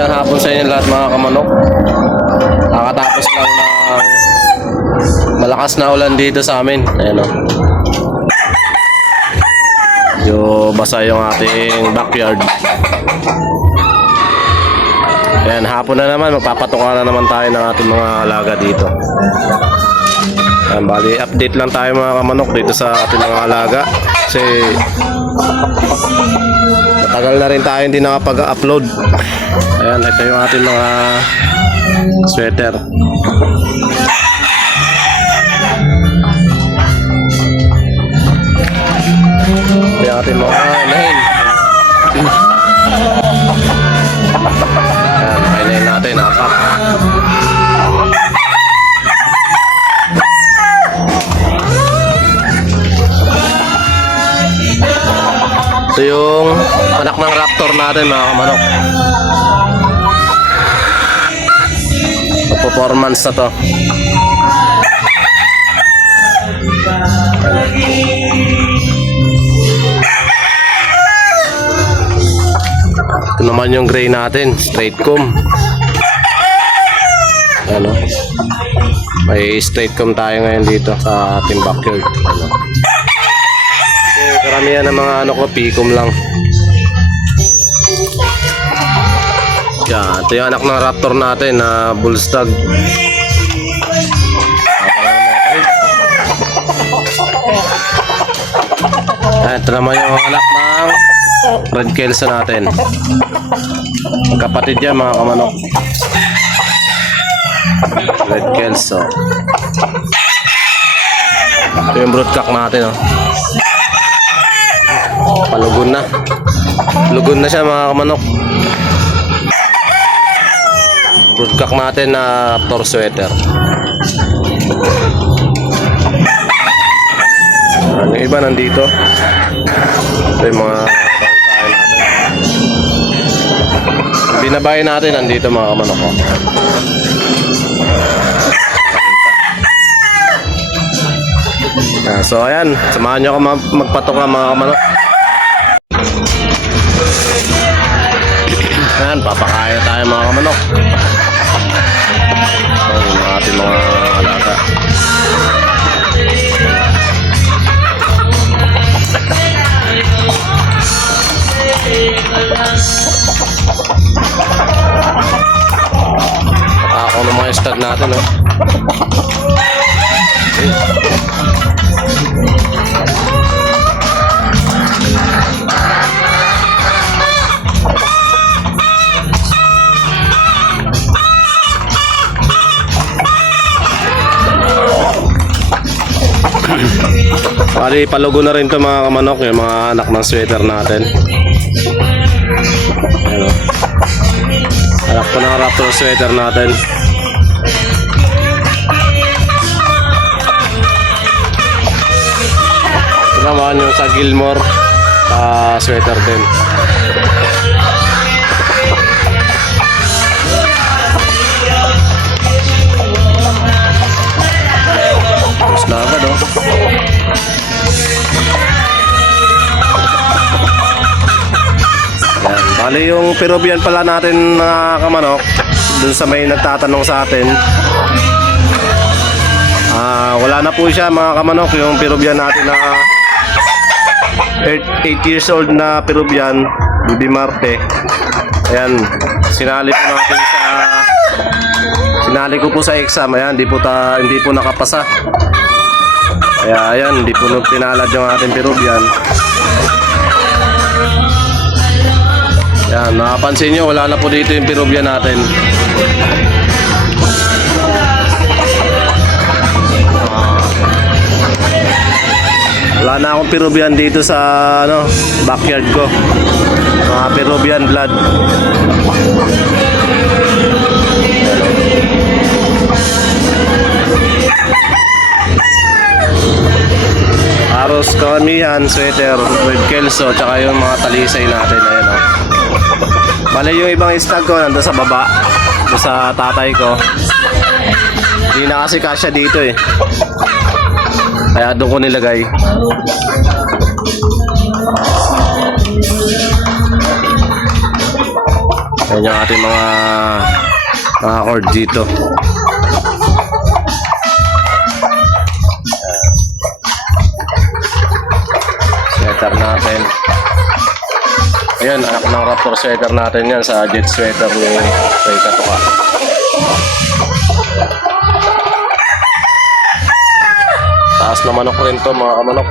Magandang hapon sa inyo lahat mga kamanok. Nakatapos lang ng malakas na ulan dito sa amin. Ayan o. Medyo basa yung ating backyard. Ayan, hapon na naman. Magpapatuka na naman tayo ng ating mga alaga dito. Ayan, bali, update lang tayo mga kamanok dito sa ating mga alaga. Kasi matagal na rin tayo hindi nakapag-upload. Ayan, ito yung ating mga sweater. Ito yung ating mga inahin. Ayan, kainahin natin, apat. Ito yung anak ng raptor natin mga kamanok. Performance na to. Ito naman yung gray natin, straight comb. Ano? May straight comb tayo ngayon dito sa ating backyard. Ano? Karamihan ng mga ano ko, picom lang. Yan, ito yung anak ng raptor natin na bullstag. Ito naman yung anak ng red kelso natin. Kapatid yan mga kamanok. Red kelso. Ito yung broodcock natin, oh. Palugon na. Lugon na siya mga kamanok. Broodcock natin na raptor sweater. Yung iba nandito. Ito yung mga bangsain natin. Binabayin natin nandito mga kamanok. So ayan, samahan nyo ako magpatok ng mga kamanok. Ayan, papakain na tayo mga kamanok. Yung ating mga alaga. Ako ng mga stud natin, oh. Pali, palugo na rin to mga kamanok, yung mga anak ng sweater natin. Ayan, oh. Anak po ng raptor sweater natin. Ito naman yung sa Gilmore sweater din. Tapos na agad, oh. Yan. Bali yung Peruvian pala natin na kamanok, dun sa may nagtatanong sa atin, wala na po siya mga kamanok, yung Peruvian natin na 8 years old na Peruvian, Bibi Marte. Ayan, sinali ko po sa exam. Ayan, hindi po nakapasa. Kaya ayan, hindi po pinalad yung ating Peruvian. Yan, nakapansin nyo, wala na po dito yung Peruvian natin. Wala na akong Peruvian dito sa backyard ko. Mga Peruvian blood. Aros karamihan, sweater, red kelso, tsaka yung mga talisay natin. Ayan, oh. Bale yung ibang stag ko nandun sa baba, doon sa tatay ko. Hindi na kasi kasya dito, eh. Kaya doon ko nilagay. Yan yung ating mga cord dito. Sweater natin. Ayan, anak ng Raptor sweater natin yan sa jet sweater ni Ray Katuka. Taas na manok rin to mga kamanok.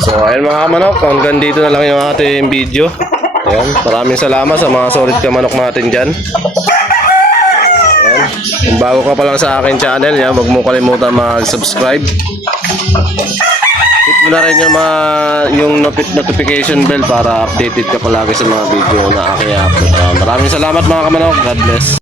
So ayun mga kamanok, hanggang dito na lang yung ating video. Ayan, maraming salamat sa mga solid kamanok natin dyan. Ayan, kung bago ka pa lang sa akin channel, yan, huwag mo kalimutan mag-subscribe. Hit mo na rin yung notification bell para updated ka palagi sa mga video na aking upload. Maraming salamat mga kamanok, God bless.